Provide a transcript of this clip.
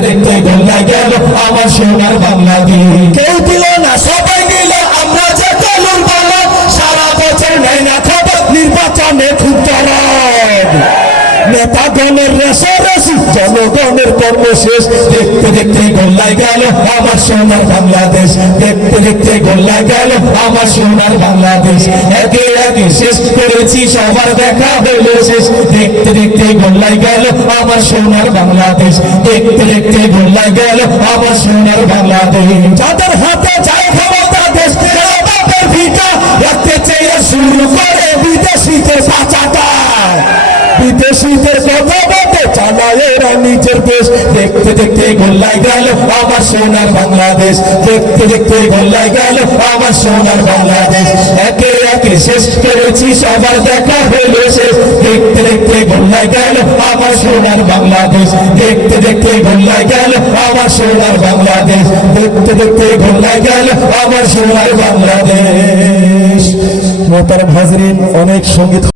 দেখতে গোল্লা গেল আমার সোনার বাংলাদেশ কেউ দিল না সবাই দিল, আমরা যে কলুর বাংলা সারা বছর নেয় না খবর নির্বাচনে খুব দরদ নেতাগণের রেসারেসি জনগণের কর্মশেষ দেখতে দেখতে গোল্লায় গেল, আমার সোনার বাংলাদেশ, দেখতে দেখতে গোল্লায় গেল, আমার সোনার বাংলাদেশ, একে শেষ করেছি, সবার দেখা হইল শেষ। দেখতে দেখতে গোল্লায় গেল আমার সোনার বাংলাদেশ। দেখতে দেখতে গোল্লায় গেল আমার সোনার বাংলাদেশ। যাদের হাতে যায় ক্ষমতা দেশ ভিটা। রাখতে চেয়ে শুরু করে বিদেশিতে পাচাটা বিদেশিদের কথা দেখতে দেখতে গোল্লায় গেল আমার সোনার বাংলাদেশ। দেখতে দেখতে গোল্লায় গেল আমার সোনার বাংলাদেশ। একে শেষ করেছি, সবার দেখা হইল শেষ। দেখতে দেখতে গোল্লায় গেল, আমার সোনার বাংলাদেশ। দেখতে দেখতে গোল্লায় গেল, আমার সোনার বাংলাদেশ। দেখতে দেখতে গোল্লায় গেল, আমার সোনার বাংলাদেশ। মোতার হাজরিন, অনেক সংগীত